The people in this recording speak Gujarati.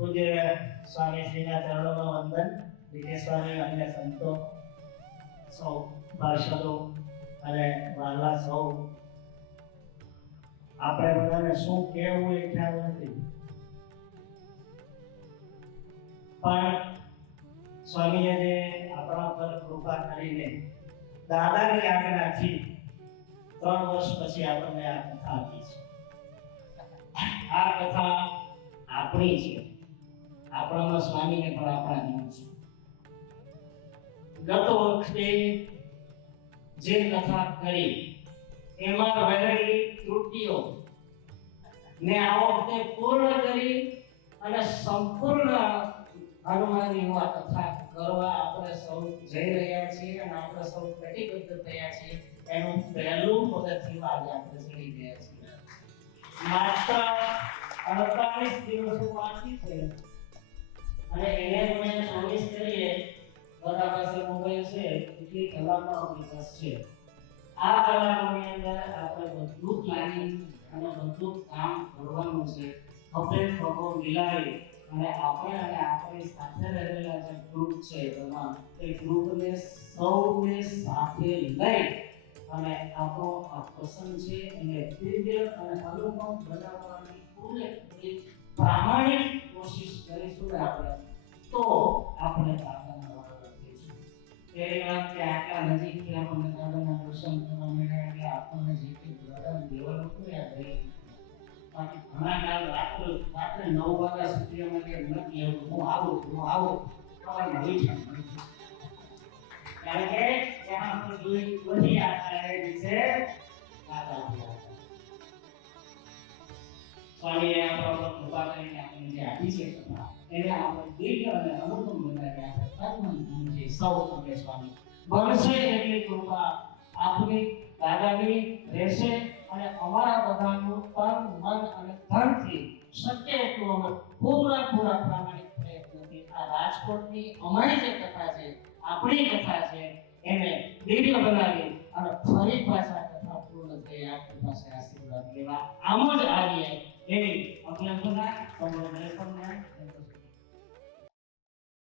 પૂજ્ય સ્વામીશ્રીના ચરણોમાં વંદન. વિજય સ્વામી અને સંતો, સૌ પાર્ષદો અને વાલા સૌ, આપણે બધાને શું કહેવું એ ખ્યાલ નથી, પણ સ્વામીએ જે આપણા પર કૃપા કરીને દાદાની આજ્ઞાથી 3 વર્ષ પછી આપણને આ કથા આપી છે. આ કથા આપણી છે, આપણામાં સ્વામીને પણ આપણા જેવું છે. ગત વખતે જે કથા કરી એમાં રહેલી ત્રુટિઓ ને આ વખતે પૂર્ણ કરી અને સંપૂર્ણ હનુમાનની આ કથા કરવા આપણે સૌ જઈ રહ્યા છીએ અને આપણે સૌ કટિબદ્ધ થયા છીએ. એનું પહેલું પગથિયું આજે આપણે ચડી ગયા છીએ. માત્ર 48 દિવસો બાકી છે અને એને મને 24 કરીએ, બધા પાસે મોબાઈલ છે, એટલી કલાકનો વિકાસ છે. આ કલાકોની અંદર આપણે બધું પ્લાનિંગ અને બધું કામ કરવાનું છે. ખભે ખભો મિલાવી અને આપણે અને આપણી સાથે રહેલા જે ગ્રુપ છે એમાં એ ગ્રુપને સૌને સાથે લઈ અને આપણો આ પસંદ છે એને દિવ્ય અને અનુપમ બનાવવાની પૂરેપૂરી પ્રામાણિક કોશિશ કરીશું આપણે, તો આપણે દાદાના વાળા થઈશું. એ વાત કે આટલા નજીકથી આપણને દાદાના દર્શન કરવા મળ્યા એટલે આપણને જે કંઈ દાદાને દેવાનું હતું એ થઈ. બાકી ઘણા કાલ રાત્રે 9 વાગ્યા સુધી અમે નથી હું આવું નવી છે. કારણ કે ત્યાં બધી આશા રહેલી છે દાદા. સ્વામીએ આપણા કૃપા કરીને આપણને જે આપી છે કથા એને આપણે દિવ્ય અને અનુપમ બનાવી આપણે સૌ અમે સ્વામી બનશે એટલી કૃપા આપની દાદાની રહેશે અને અમારા બધાનું તન મન અને ધનથી શક્ય એટલું અમે પૂરા પ્રામાણિક પ્રયત્નથી આ રાજકોટની અમારી જે કથા છે, આપણી કથા છે, એને દિવ્ય બનાવી અને ફરી પાછા કથા પૂર્ણ થઈ આપણી પાસે આશીર્વાદ લેવા આમ જ આવીએ એવી અભ્યર્થના સંબોધન